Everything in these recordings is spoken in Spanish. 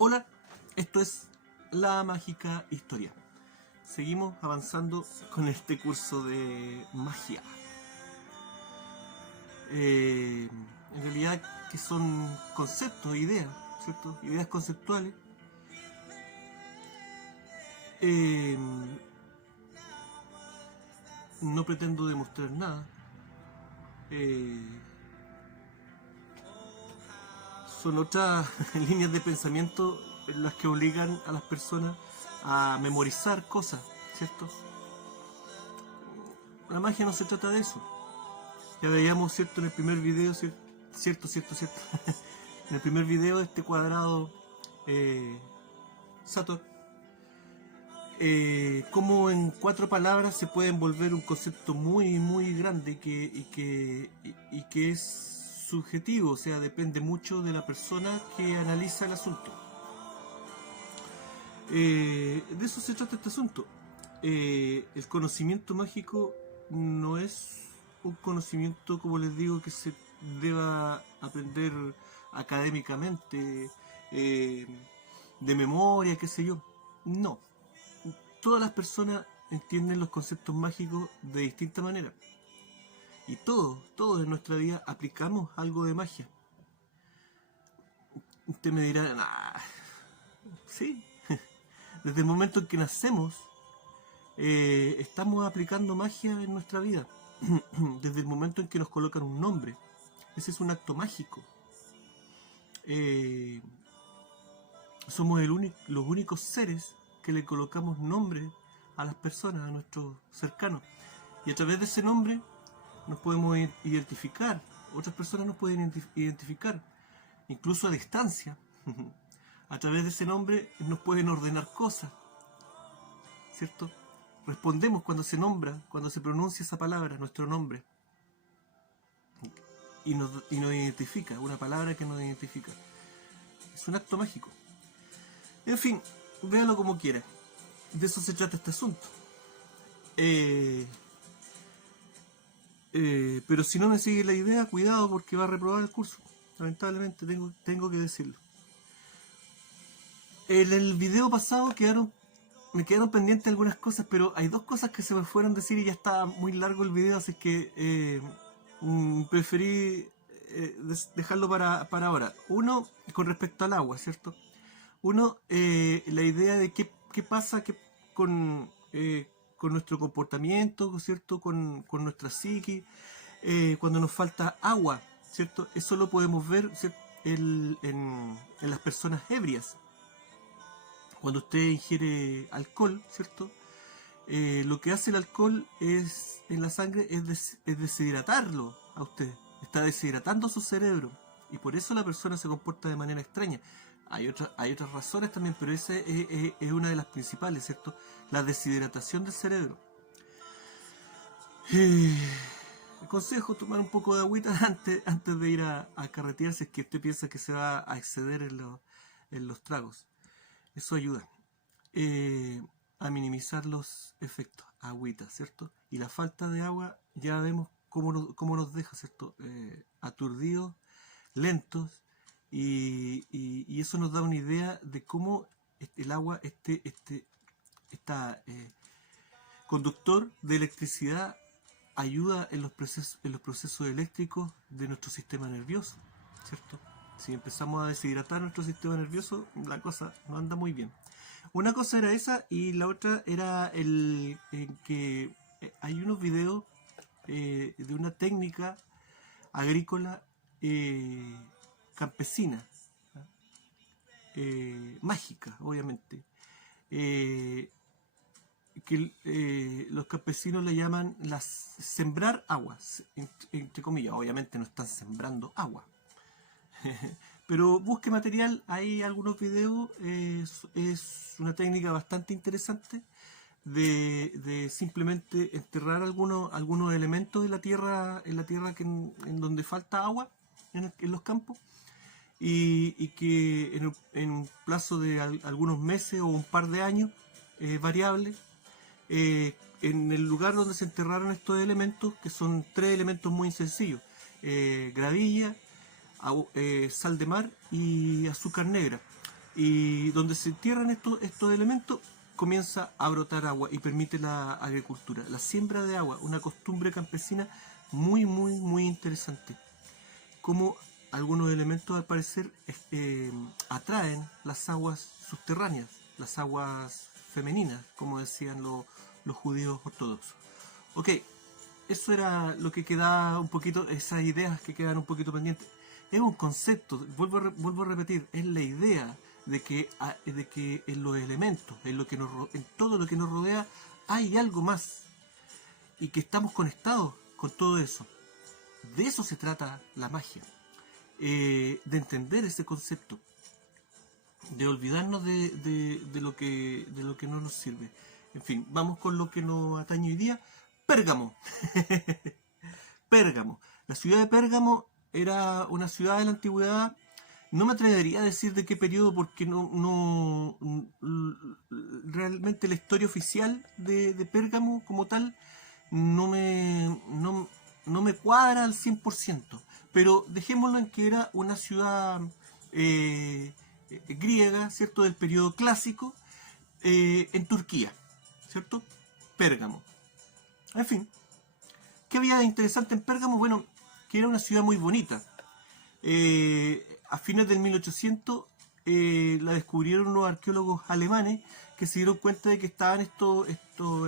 Hola, esto es La Mágica Historia. Seguimos avanzando con este curso de magia. En realidad que son conceptos, ideas, ¿cierto? Ideas conceptuales. Eh, no pretendo demostrar nada. Son otras líneas de pensamiento las que obligan a las personas a memorizar cosas, ¿cierto? La magia no se trata de eso. Ya veíamos, ¿cierto? En el primer video, cierto. En el primer video, este cuadrado Sator, cómo en 4 palabras se puede envolver un concepto muy grande y que es subjetivo, o sea, depende mucho de la persona que analiza el asunto. De eso se trata este asunto. El conocimiento mágico no es un conocimiento, como les digo, que se deba aprender académicamente, de memoria, qué sé yo. No. Todas las personas entienden los conceptos mágicos de distinta manera. Y todos en nuestra vida aplicamos algo de magia. Usted me dirá, nah, sí. Desde el momento en que nacemos, estamos aplicando magia en nuestra vida. Desde el momento en que nos colocan un nombre. Ese es un acto mágico. Somos los únicos seres que le colocamos nombre a las personas, a nuestros cercanos. Y a través de ese nombre nos podemos identificar. Otras personas nos pueden identificar, incluso a distancia. A través de ese nombre nos pueden ordenar cosas, ¿cierto? Respondemos cuando se nombra, cuando se pronuncia esa palabra, nuestro nombre. Y nos identifica, una palabra que nos identifica. Es un acto mágico. En fin, véalo como quiera. De eso se trata este asunto. Pero si no me sigue la idea, cuidado porque va a reprobar el curso. Lamentablemente tengo que decirlo. En el video pasado me quedaron pendientes algunas cosas, pero hay 2 cosas que se me fueron a decir y ya está muy largo el video, así que preferí dejarlo para ahora. Uno, con respecto al agua, ¿cierto? Uno, la idea de qué pasa con nuestro comportamiento, ¿cierto? Con nuestra psique, cuando nos falta agua, ¿cierto? Eso lo podemos ver, ¿cierto? En las personas ebrias. Cuando usted ingiere alcohol, ¿cierto? Lo que hace el alcohol en la sangre es deshidratarlo a usted. Está deshidratando su cerebro. Y por eso la persona se comporta de manera extraña. Hay otras razones también, pero esa es una de las principales, ¿cierto? La deshidratación del cerebro. Consejo, tomar un poco de agüita antes de ir a carretear si es que usted piensa que se va a exceder en los tragos. Eso ayuda a minimizar los efectos. Agüita, ¿cierto? Y la falta de agua ya vemos cómo nos deja, ¿cierto? Aturdidos, lentos, y eso nos da una idea de cómo el agua, conductor de electricidad, ayuda en los procesos eléctricos de nuestro sistema nervioso, ¿cierto? Si empezamos a deshidratar nuestro sistema nervioso, la cosa no anda muy bien. Una cosa era esa y la otra era que hay unos videos de una técnica agrícola campesina, mágica, obviamente, que los campesinos le llaman sembrar aguas, entre comillas. Obviamente no están sembrando agua. Pero busque material, hay algunos videos, es una técnica bastante interesante de simplemente enterrar algunos elementos de la tierra, en en donde falta agua, en los campos, y que en un plazo de algunos meses o un par de años, variable, en el lugar donde se enterraron estos elementos, que son 3 elementos muy sencillos: gravilla, sal de mar y azúcar negra. y donde se entierran estos elementos comienza a brotar agua y permite la agricultura. La siembra de agua, una costumbre campesina muy interesante. Como algunos elementos al parecer atraen las aguas subterráneas, las aguas femeninas, como decían los judíos ortodoxos. Ok, eso era lo que quedaba un poquito, esas ideas que quedan un poquito pendientes. Es un concepto, vuelvo a repetir, es la idea de que en los elementos, en todo lo que nos rodea, hay algo más y que estamos conectados con todo eso. De eso se trata la magia, de entender ese concepto, de olvidarnos de lo que no nos sirve. En fin, vamos con lo que nos atañe hoy día. Pérgamo. Pérgamo. La ciudad de Pérgamo era una ciudad de la antigüedad. No me atrevería a decir de qué periodo porque realmente la historia oficial de Pérgamo como tal no me cuadra al 100%, pero dejémoslo en que era una ciudad griega, ¿cierto? Del periodo clásico, en Turquía, ¿cierto? Pérgamo. En fin, ¿qué había de interesante en Pérgamo? Bueno, que era una ciudad muy bonita. A fines del 1800 la descubrieron unos arqueólogos alemanes que se dieron cuenta de que estaban estos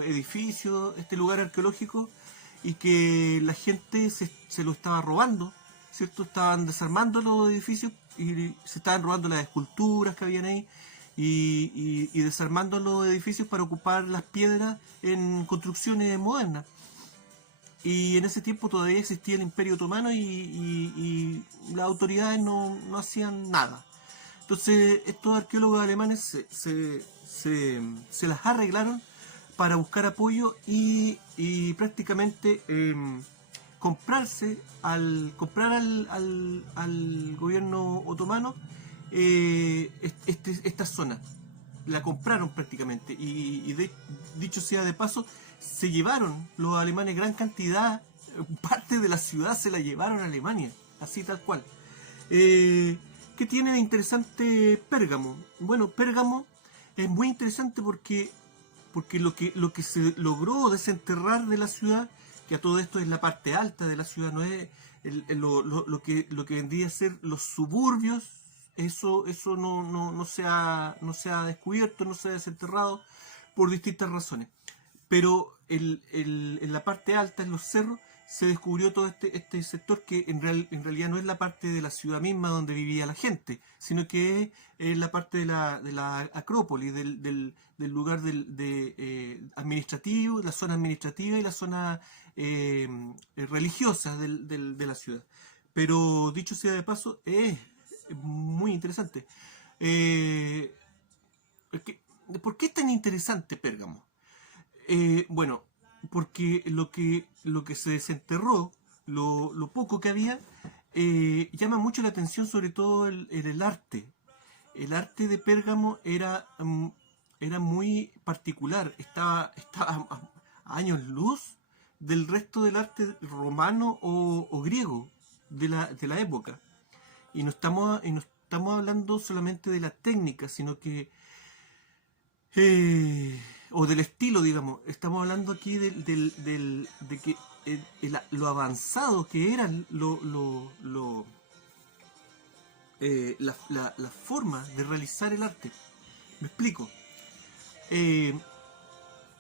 edificios, este lugar arqueológico, y que la gente se lo estaba robando, ¿cierto? Estaban desarmando los edificios y se estaban robando las esculturas que habían ahí y desarmando los edificios para ocupar las piedras en construcciones modernas. Y en ese tiempo todavía existía el Imperio Otomano y las autoridades no hacían nada. Entonces estos arqueólogos alemanes se las arreglaron para buscar apoyo y prácticamente comprar al gobierno otomano esta zona. La compraron prácticamente dicho sea de paso, se llevaron los alemanes gran cantidad, parte de la ciudad se la llevaron a Alemania, así tal cual. ¿Qué tiene de interesante Pérgamo? Bueno, Pérgamo es muy interesante porque lo que se logró desenterrar de la ciudad, que a todo esto es la parte alta de la ciudad, no es lo que vendría a ser los suburbios, eso no se ha descubierto, no se ha desenterrado por distintas razones. Pero en la parte alta, en los cerros, se descubrió todo este sector que en realidad no es la parte de la ciudad misma donde vivía la gente, sino que es la parte de la acrópolis, del lugar administrativo, la zona administrativa y la zona religiosa de la ciudad. Pero dicho sea de paso, es muy interesante. ¿Por qué es tan interesante Pérgamo? Bueno, porque lo que se desenterró, lo poco que había, llama mucho la atención, sobre todo el arte. El arte de Pérgamo era muy particular, estaba a años luz del resto del arte romano o griego de la época. Y no estamos hablando solamente de la técnica, sino que o del estilo, digamos. Estamos hablando aquí de que lo avanzado que eran la forma de realizar el arte. Me explico.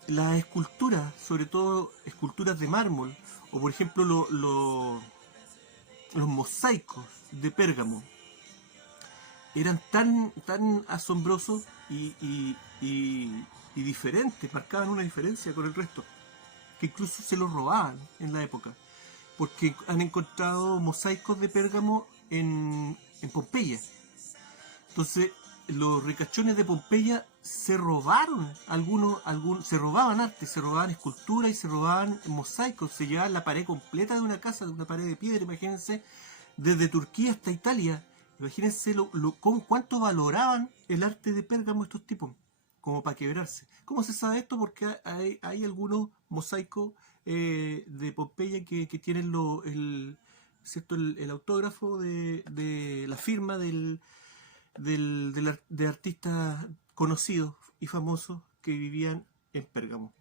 Las esculturas, sobre todo esculturas de mármol, o por ejemplo los mosaicos de Pérgamo, eran tan asombrosos y diferentes, marcaban una diferencia con el resto, que incluso se los robaban en la época, porque han encontrado mosaicos de Pérgamo en Pompeya. Entonces los ricachones de Pompeya se robaron se robaban arte, se robaban esculturas y se robaban mosaicos, se llevaban la pared completa de una casa, de una pared de piedra, imagínense, desde Turquía hasta Italia. Imagínense cuánto valoraban el arte de Pérgamo estos tipos, como para quebrarse. ¿Cómo se sabe esto? Porque hay algunos mosaicos de Pompeya que tienen ¿cierto? El autógrafo de la firma del de artistas conocidos y famosos que vivían en Pérgamo.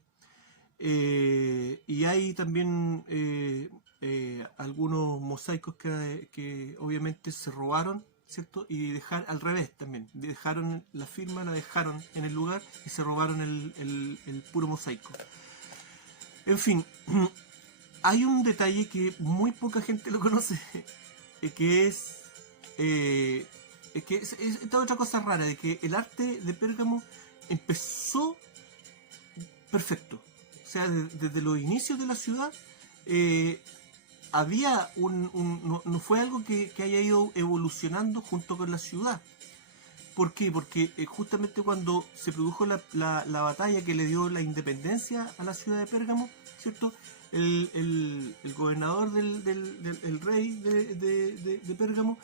Y hay también algunos mosaicos que obviamente se robaron, ¿cierto? Y dejar al revés también. Dejaron la firma, la dejaron en el lugar y se robaron el puro mosaico. En fin, hay un detalle que muy poca gente lo conoce, que es esta otra cosa rara, de que el arte de Pérgamo empezó perfecto. O sea, desde los inicios de la ciudad había no fue algo que haya ido evolucionando junto con la ciudad. ¿Por qué? Porque justamente cuando se produjo la batalla que le dio la independencia a la ciudad de Pérgamo, ¿cierto? El gobernador el rey de Pérgamo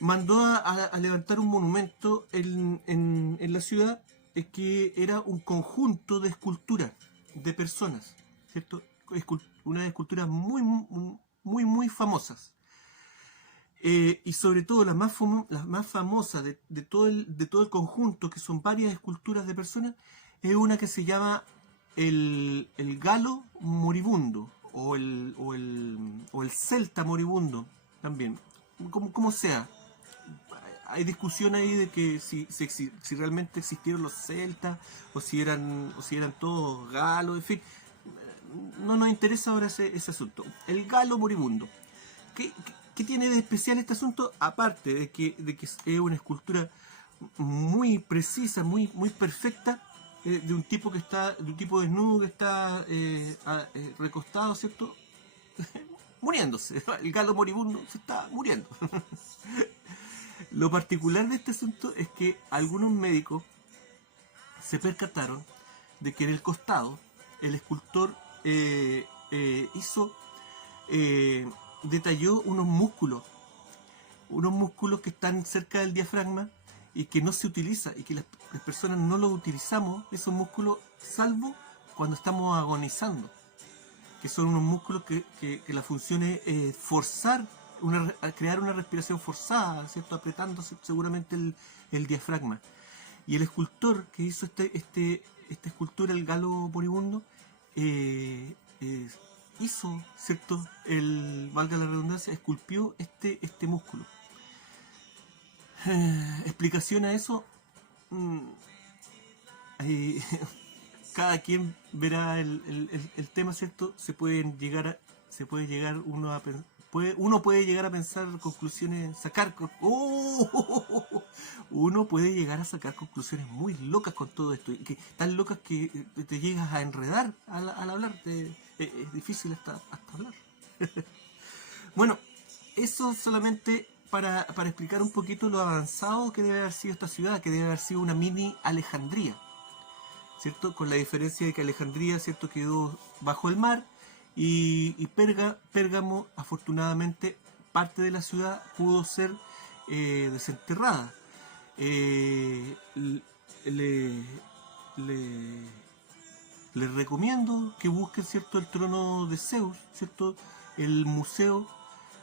mandó a levantar un monumento en la ciudad que era un conjunto de esculturas de personas, ¿cierto? Unas esculturas muy famosas. Y sobre todo las más famosas de todo el conjunto, que son varias esculturas de personas, es una que se llama el galo moribundo o el celta moribundo también, como sea. Hay discusión ahí de que si realmente existieron los celtas o si eran todos galos, en fin. No nos interesa ahora ese asunto. El galo moribundo. ¿Qué tiene de especial este asunto? Aparte de que es una escultura muy precisa, muy perfecta, de un tipo desnudo que está recostado, ¿cierto? Muriéndose. El galo moribundo se está muriendo. Lo particular de este asunto es que algunos médicos se percataron de que en el costado el escultor detalló unos músculos que están cerca del diafragma y que no se utiliza, y que las personas no los utilizamos, esos músculos, salvo cuando estamos agonizando, que son unos músculos que la función es forzar, crear una respiración forzada, ¿cierto? Apretando seguramente el diafragma. Y el escultor que hizo esta escultura, el galo moribundo, hizo, ¿cierto? Valga la redundancia, esculpió este músculo. Explicación a eso. Cada quien verá el tema, ¿cierto? Uno puede llegar a pensar conclusiones, uno puede llegar a sacar conclusiones muy locas con todo esto, tan locas que te llegas a enredar al hablar, es difícil hasta hablar. Bueno, eso solamente para explicar un poquito lo avanzado que debe haber sido esta ciudad, que debe haber sido una mini Alejandría, ¿cierto? Con la diferencia de que Alejandría, ¿cierto?, quedó bajo el mar y Pérgamo, afortunadamente, parte de la ciudad pudo ser desenterrada. Le, le, les recomiendo que busquen, ¿cierto?, el trono de Zeus, ¿cierto?, el museo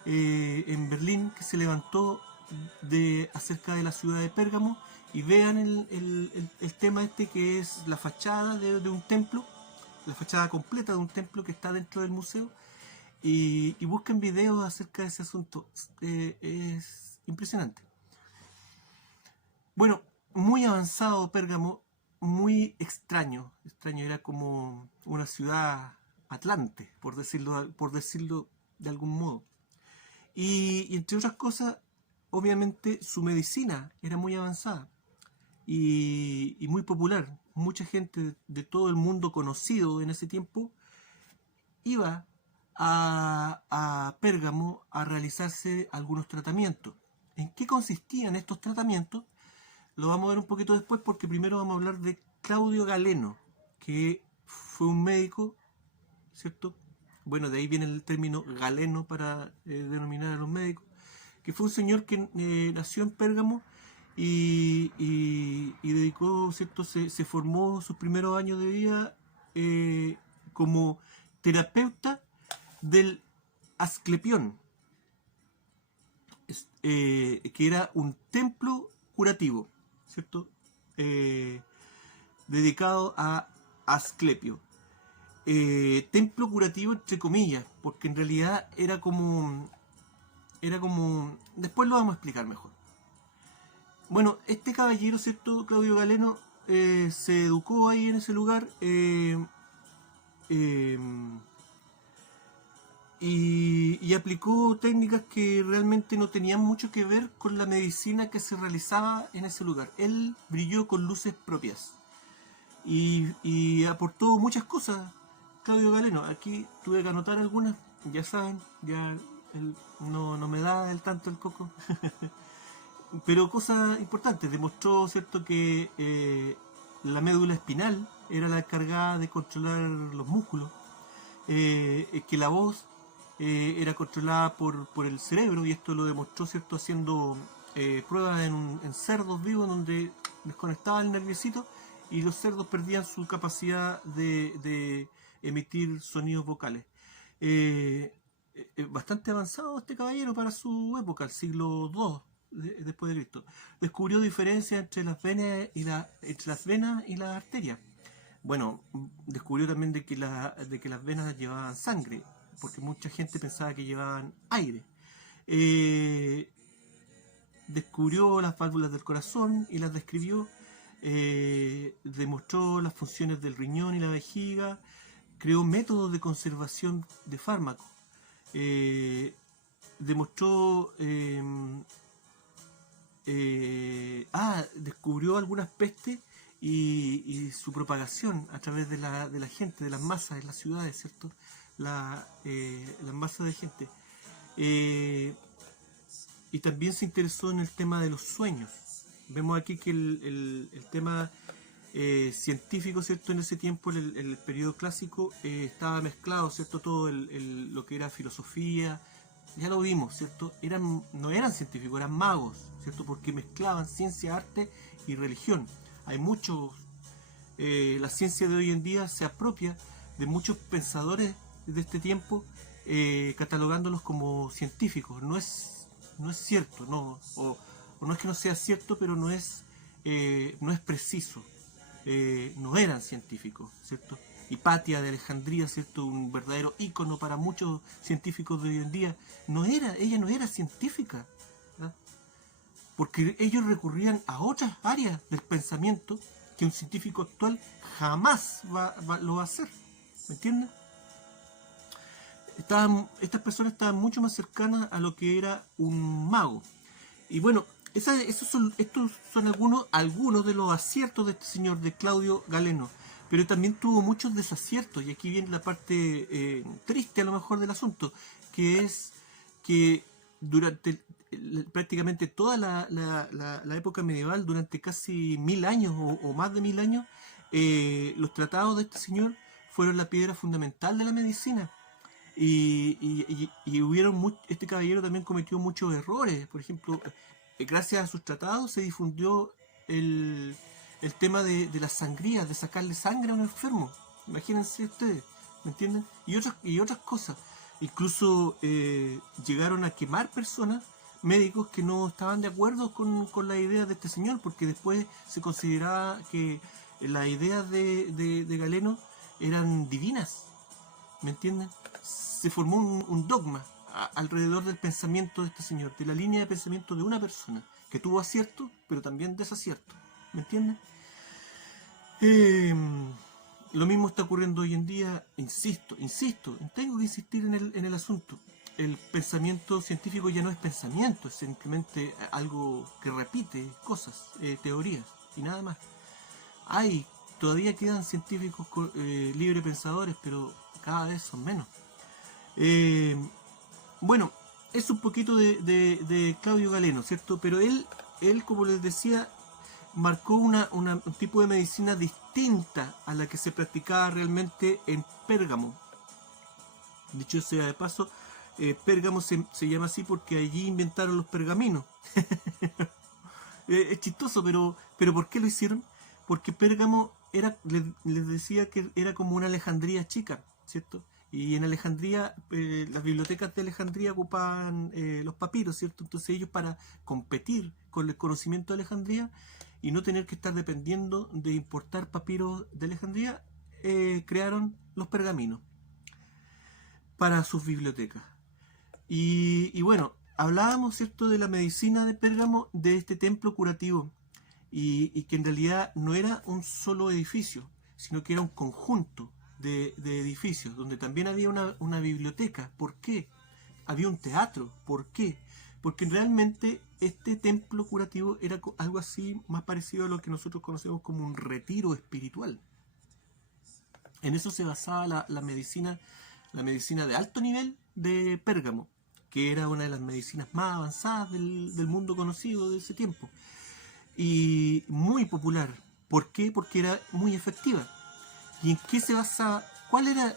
en Berlín que se levantó acerca de la ciudad de Pérgamo, y vean el tema este, que es la fachada de un templo, la fachada completa de un templo que está dentro del museo, y busquen videos acerca de ese asunto. Es impresionante. Bueno, muy avanzado Pérgamo, muy extraño, era como una ciudad atlante, por decirlo de algún modo. Y entre otras cosas, obviamente su medicina era muy avanzada y muy popular. Mucha gente de todo el mundo conocido en ese tiempo iba a Pérgamo a realizarse algunos tratamientos. ¿En qué consistían estos tratamientos? Lo vamos a ver un poquito después, porque primero vamos a hablar de Claudio Galeno, que fue un médico, ¿cierto? Bueno, de ahí viene el término galeno para denominar a los médicos, que fue un señor que nació en Pérgamo y dedicó, ¿cierto? Se formó sus primeros años de vida como terapeuta del Asclepión, que era un templo curativo, ¿cierto? Dedicado a Asclepio. Templo curativo entre comillas, porque en realidad era como... Después lo vamos a explicar mejor. Bueno, este caballero, ¿cierto? Claudio Galeno, se educó ahí en ese lugar. Y aplicó técnicas que realmente no tenían mucho que ver con la medicina que se realizaba en ese lugar. Él brilló con luces propias y aportó muchas cosas, Claudio Galeno. Aquí tuve que anotar algunas, ya saben, ya no me da el tanto el coco. Pero cosas importantes, demostró, ¿cierto?, que la médula espinal era la encargada de controlar los músculos, que la voz era controlada por el cerebro, y esto lo demostró, ¿cierto?, haciendo pruebas en cerdos vivos donde desconectaba el nerviosito y los cerdos perdían su capacidad de emitir sonidos vocales. Bastante avanzado este caballero para su época, el siglo II después de Cristo. Descubrió diferencias entre las venas y las arterias. Bueno, descubrió también de que las venas llevaban sangre, porque mucha gente pensaba que llevaban aire. Descubrió las válvulas del corazón y las describió. Demostró las funciones del riñón y la vejiga. Creó métodos de conservación de fármacos. Demostró... descubrió algunas pestes y su propagación a través de la gente, de las masas en las ciudades, ¿cierto? Las masas de gente. Y también se interesó en el tema de los sueños. Vemos aquí que el tema científico, ¿cierto?, en ese tiempo, en el periodo clásico, estaba mezclado, ¿cierto?, todo lo que era filosofía. Ya lo vimos, ¿cierto? No eran científicos, eran magos, ¿cierto? Porque mezclaban ciencia, arte y religión. Hay muchos... la ciencia de hoy en día se apropia de muchos pensadores de este tiempo, catalogándolos como científicos. No es cierto, no, o no es que no sea cierto, pero no es preciso. No eran científicos, ¿cierto? Hipatia de Alejandría, ¿cierto?, un verdadero ícono para muchos científicos de hoy en día, ella no era científica, ¿verdad? Porque ellos recurrían a otras áreas del pensamiento que un científico actual jamás lo va a hacer, ¿me entienden? Estas personas estaban mucho más cercanas a lo que era un mago. Y bueno, estos son algunos de los aciertos de este señor, de Claudio Galeno. Pero también tuvo muchos desaciertos, y aquí viene la parte triste a lo mejor del asunto, que es que durante prácticamente toda la época medieval, durante casi 1000 años o más de 1000 años, los tratados de este señor fueron la piedra fundamental de la medicina. Y este caballero también cometió muchos errores. Por ejemplo, gracias a sus tratados se difundió el tema de las sangrías, de sacarle sangre a un enfermo. Imagínense ustedes, ¿me entienden? Y otras cosas. Incluso llegaron a quemar personas, médicos que no estaban de acuerdo con la idea de este señor, porque después se consideraba que las ideas de Galeno eran divinas, ¿me entienden? Se formó un dogma alrededor del pensamiento de este señor, de la línea de pensamiento de una persona, que tuvo acierto, pero también desacierto, ¿me entienden? Lo mismo está ocurriendo hoy en día. Insisto, tengo que insistir en el asunto. El pensamiento científico ya no es pensamiento, es simplemente algo que repite cosas, teorías, y nada más. Todavía quedan científicos libre pensadores, pero cada vez son menos. Bueno, es un poquito de Claudio Galeno, ¿cierto? Pero él, como les decía, marcó un tipo de medicina distinta a la que se practicaba realmente en Pérgamo. Dicho sea de paso, Pérgamo se llama así porque allí inventaron los pergaminos. Es chistoso, pero ¿por qué lo hicieron? Porque Pérgamo les decía que era como una Alejandría chica, ¿cierto? Y en Alejandría, las bibliotecas de Alejandría ocupaban los papiros, ¿cierto? Entonces ellos, para competir con el conocimiento de Alejandría y no tener que estar dependiendo de importar papiros de Alejandría, crearon los pergaminos para sus bibliotecas. Y bueno, hablábamos, ¿cierto?, de la medicina de Pérgamo, de este templo curativo, y que en realidad no era un solo edificio, sino que era un conjunto de edificios, donde también había una biblioteca. ¿Por qué? Había un teatro. ¿Por qué? Porque realmente este templo curativo era algo así más parecido a lo que nosotros conocemos como un retiro espiritual. En eso se basaba la medicina de alto nivel de Pérgamo, que era una de las medicinas más avanzadas del mundo conocido de ese tiempo. Y muy popular. ¿Por qué? Porque era muy efectiva. ¿Y en qué se basaba? ¿Cuál era,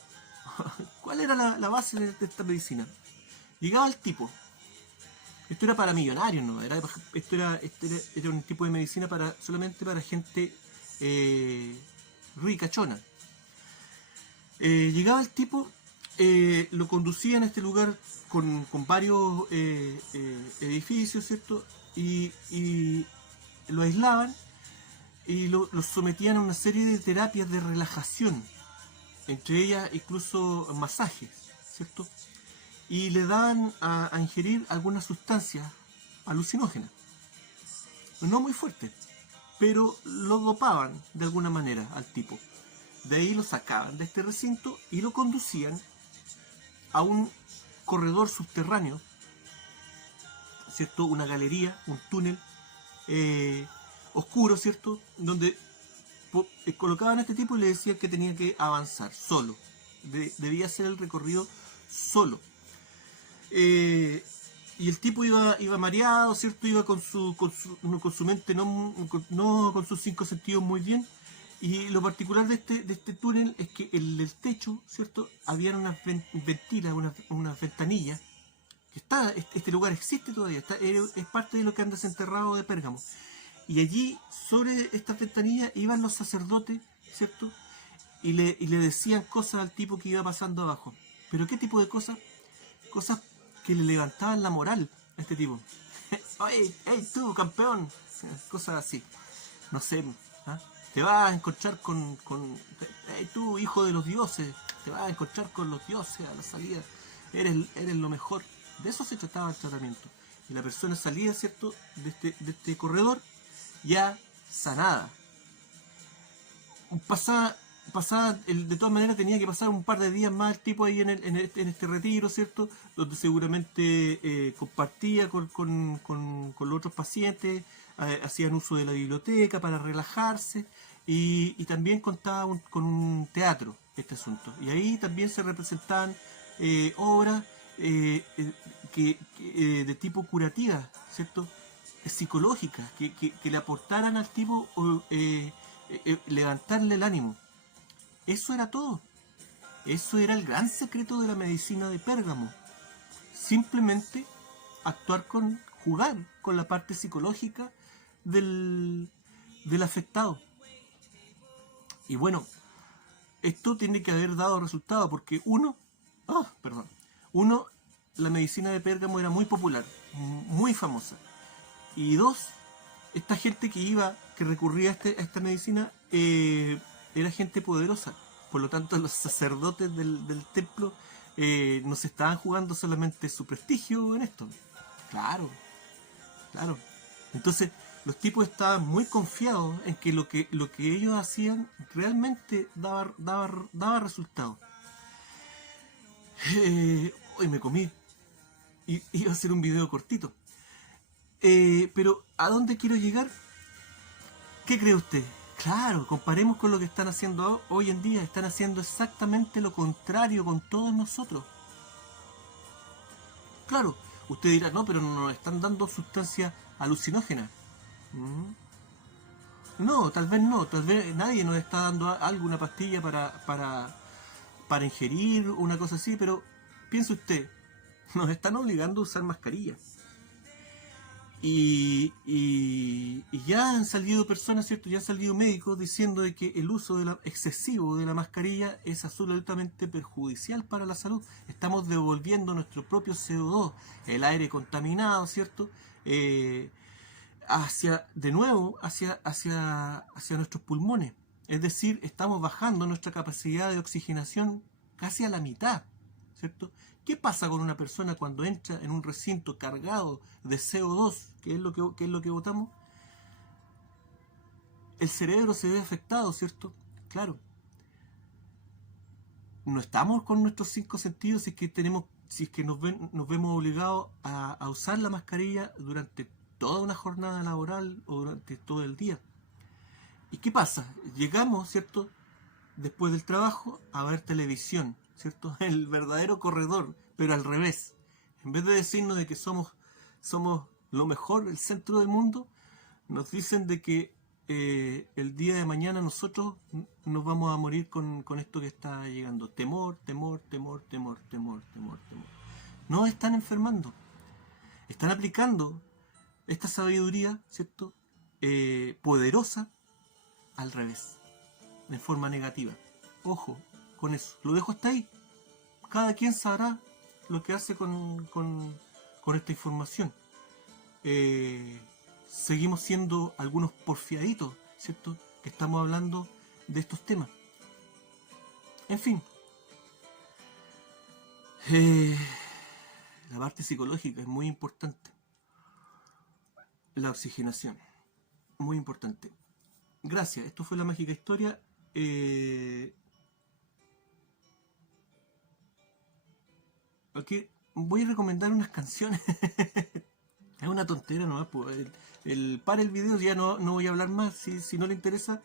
cuál era la base de esta medicina? Llegaba el tipo. Esto era para millonarios, ¿no? Era un tipo de medicina solamente para gente ricachona. Llegaba el tipo, lo conducían a este lugar con varios edificios, ¿cierto? Y lo aislaban y lo sometían a una serie de terapias de relajación, entre ellas incluso masajes, ¿cierto? Y le daban a ingerir algunas sustancias alucinógenas, no muy fuertes, pero lo dopaban de alguna manera al tipo. De ahí lo sacaban de este recinto y lo conducían a un corredor subterráneo, ¿cierto? Una galería, un túnel oscuro, ¿cierto? Donde colocaban a este tipo y le decían que tenía que avanzar solo. Debía hacer el recorrido solo. Y el tipo iba mareado, ¿cierto? Iba con su mente, no con sus cinco sentidos muy bien. Y lo particular de este túnel es que en el techo, ¿cierto?, había unas ventilas, unas ventanillas. Este lugar existe todavía, es parte de lo que anda desenterrado de Pérgamo. Y allí, sobre estas ventanillas, iban los sacerdotes, ¿cierto? Y le decían cosas al tipo que iba pasando abajo. ¿Pero qué tipo de cosas? Cosas que le levantaban la moral a este tipo. Oye, hey tú, campeón. Cosas así. No sé, ¿ah? Te vas a encontrar con hey tú, hijo de los dioses. Te vas a encontrar con los dioses a la salida. Eres lo mejor. De eso se trataba el tratamiento. Y la persona salía, ¿cierto?, de este corredor ya sanada. De todas maneras tenía que pasar un par de días más el tipo ahí en este retiro, ¿cierto? Donde seguramente compartía con los otros pacientes, hacían uso de la biblioteca para relajarse y también contaba con un teatro este asunto. Y ahí también se representaban obras de tipo curativa, ¿cierto? Psicológicas, que le aportaran al tipo levantarle el ánimo. Eso era todo. Eso era el gran secreto de la medicina de Pérgamo. Simplemente jugar con la parte psicológica del afectado. Y bueno, esto tiene que haber dado resultado porque la medicina de Pérgamo era muy popular, muy famosa. Y dos, esta gente que recurría a esta medicina, era gente poderosa. Por lo tanto, los sacerdotes del templo no se estaban jugando solamente su prestigio en esto. Claro, claro. Entonces, los tipos estaban muy confiados en que lo que ellos hacían realmente daba resultado. Hoy me comí. Iba a hacer un video cortito. Pero, ¿a dónde quiero llegar? ¿Qué cree usted? Claro, comparemos con lo que están haciendo hoy en día. Están haciendo exactamente lo contrario con todos nosotros. Claro, usted dirá, no, pero nos están dando sustancias alucinógenas. No, tal vez no. Tal vez nadie nos está dando alguna pastilla para ingerir, una cosa así, pero piense usted, nos están obligando a usar mascarillas. Y ya han salido personas, ¿cierto? Ya han salido médicos diciendo de que el uso excesivo de la mascarilla es absolutamente perjudicial para la salud. Estamos devolviendo nuestro propio CO2, el aire contaminado, ¿cierto? De nuevo, hacia nuestros pulmones. Es decir, estamos bajando nuestra capacidad de oxigenación casi a la mitad, ¿cierto? ¿Qué pasa con una persona cuando entra en un recinto cargado de CO2, que es lo que botamos? El cerebro se ve afectado, ¿cierto? Claro. No estamos con nuestros 5 sentidos si es que nos vemos obligados a usar la mascarilla durante toda una jornada laboral o durante todo el día. ¿Y qué pasa? Llegamos, ¿cierto?, después del trabajo a ver televisión, ¿cierto? El verdadero corredor, pero al revés. En vez de decirnos de que somos lo mejor, el centro del mundo, nos dicen de que el día de mañana nosotros nos vamos a morir con esto que está llegando. Temor, temor, temor, temor, temor, temor, temor. Nos están enfermando. Están aplicando esta sabiduría, ¿cierto?, poderosa, al revés, de forma negativa. Ojo con eso. Lo dejo hasta ahí. Cada quien sabrá lo que hace con esta información. Seguimos siendo algunos porfiaditos, ¿cierto?, que estamos hablando de estos temas. En fin. La parte psicológica es muy importante. La oxigenación. Muy importante. Gracias. Esto fue La Mágica Historia. Aquí voy a recomendar unas canciones. Es una tontera nomás. Pues. Para el video, ya no voy a hablar más. Si no le interesa,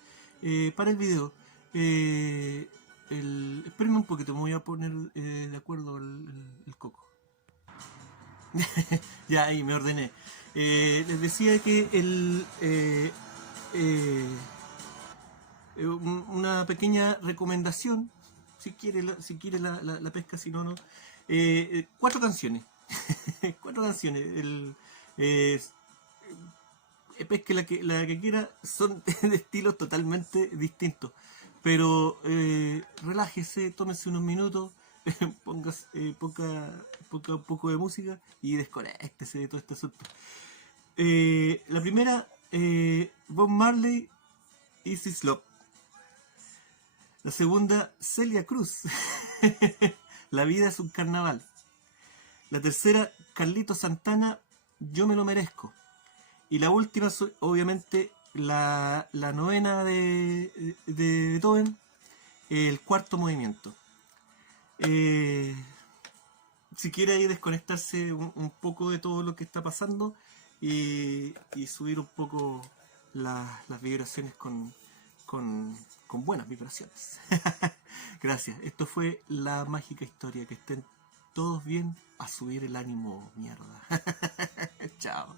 para el video. Espérenme un poquito, me voy a poner de acuerdo el coco. Ya, ahí me ordené. Les decía que una pequeña recomendación, si quiere la pesca, si no, no. 4 canciones. 4 canciones. Pesque la que quiera, son de estilos totalmente distintos. Pero relájese, tómese unos minutos, ponga un poco de música y desconéctese de todo este asunto. La primera, Bob Marley, Easy Slop. La segunda, Celia Cruz, La vida es un carnaval. La tercera, Carlito Santana, Yo me lo merezco. Y la última, obviamente, la novena de Beethoven, el cuarto movimiento. Si quiere ahí desconectarse un poco de todo lo que está pasando y subir un poco las vibraciones con buenas vibraciones. Gracias. Esto fue La Mágica Historia. Que estén todos bien, a subir el ánimo, mierda. Chao.